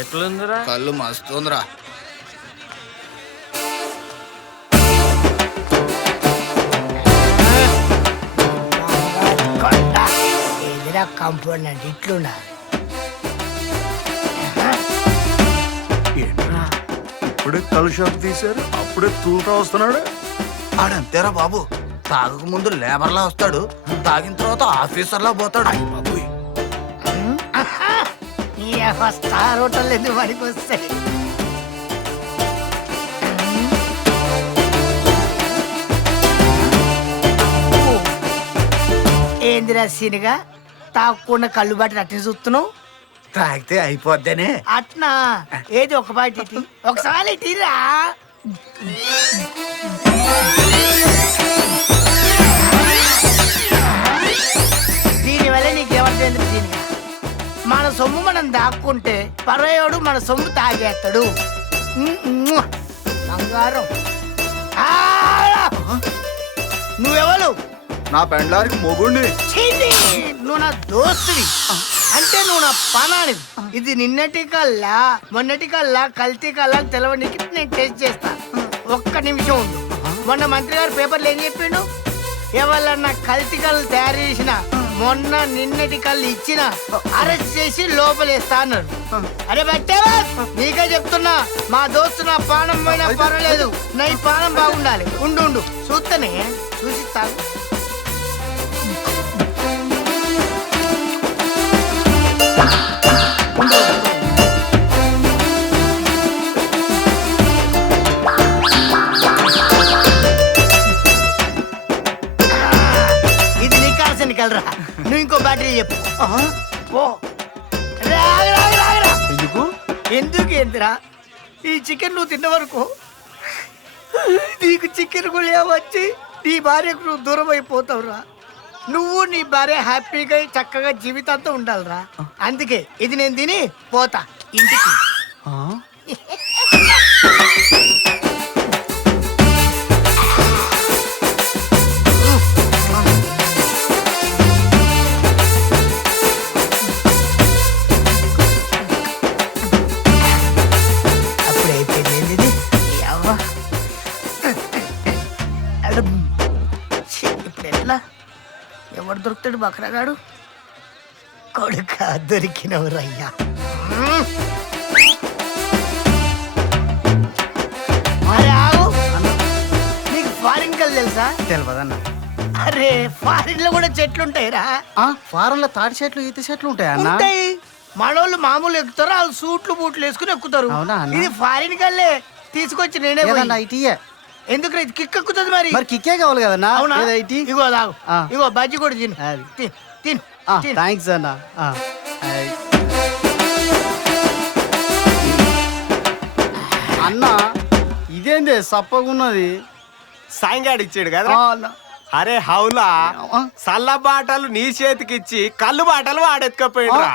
ఎట్లుందిరా? కళ్ళు మస్తుందిరా. ఏదిరా కంపౌండ్ అంటే ఇట్లున్నా ఇప్పుడే కళ్ళు షాప్ తీశారు, అప్పుడే తూలుతా వస్తున్నాడు. ఆడంతేరా బాబు, తాగక ముందు లేబర్లా వస్తాడు, తాగిన తర్వాత ఆఫీసర్లా పోతాడు. స్టార్ హోటల్ ఎందుకు పనికి వస్తాయి? ఏందిరా సీనిగా తాగకుండా కళ్ళు బట్టి అట్ని చూస్తున్నావు? తాగితే అయిపోద్దనే. అట్నా? ఏది ఒక బయట ఒకసారి తీరా. దీనివల్ల నీకేమర్థమైంది సీనిగా? మన సొమ్ము మనం దాక్కుంటే పరయోడు మన సొమ్ము తాగేస్తాడు. బంగారం. నువ్వెవరు? నా పెండ్లానికి మొగుణ్ణి. నువ్వు నా దోస్తుడి అంటే నువ్వు నా పనాని. ఇది నిన్నటి కల్లా మొన్నటి కల్లా కల్తీ కల్లా తెలవడానికి నేను టెస్ట్ చేస్తా. ఒక్క నిమిషం ఉండు. మొన్న మంత్రి గారు పేపర్లు ఏం చెప్పిండు? ఎవరన్నా కల్తీ కళ్ళు తయారు చేసిన మొన్న నిన్నటి కళ్ళు ఇచ్చిన అరెస్ట్ చేసి లోపలేస్తా అన్నాడు. అరే బట్టేవా, నీకే చెప్తున్నా, మా దోస్తు నా పానం పోయినా పర్వాలేదు, నా ఈ పానం బాగుండాలి. ఉండు ఉండు చూస్తేనే చూసిస్తాను. ఇది నీ కాల్సిన కలరా. నువ్వు ఇంకో బ్యాటరీ చెప్పు. ఎందుకు? ఎందుకు ఏందిరా? ఈ చికెన్ నువ్వు తిన్న వరకు నీకు చికెన్ గుళియా వచ్చి నీ భార్యకు నువ్వు దూరం అయిపోతావురా. నువ్వు నీ భార్య హ్యాపీగా చక్కగా జీవితాంతం ఉండాలిరా. అందుకే ఇది నేను తిని పోతా ఇంటికి. అప్పుడు అయిపోయింది ఇది. ఇప్పుడు ఎట్లా? ఎవడు దొరుకుతాడు బక్రగాడు? కొడుక దొరికినవరయ్యా. అరే ఆగు, నీకు ఫారిన్ కల్ తెలుసా? తెలియదన్న. అరే ఫారిన్ లో కూడా చెట్లు ఉంటాయిరా. ఫారెన్ లో తాటి చెట్లు ఈత చెట్లు ఉంటాయి అన్న. ఉంటాయి. మనోళ్ళు మామూలు ఎక్కుతారు, వాళ్ళు సూట్లు బూట్లు వేసుకుని ఎక్కుతారు. అవునా అన్న? ఇది ఫారిన్ కల్లే తీసుకొచ్చి నేనే ఏదన్నా ఇటీయే. ఎందుకు ఇది కిక్ ఎక్కుతుంది మరి. మరి కిక్కే కావాలి కదన్నా. అవునా? ఏదో ఇటీ. ఇగో తాగు. ఆ. ఇగో బజ్జి కూడా తిను. అది. తిను తిను. థ్యాంక్స్ అన్న. అన్న ఇదేంది సప్పగున్నది? సాయంగాడు ఇచ్చాడు కదా. అన్న. అరే హౌలా, సల్ల బాటలు నీ చేతికిచ్చి కళ్ళు బాటలు వాడెత్తుకపోయినరా.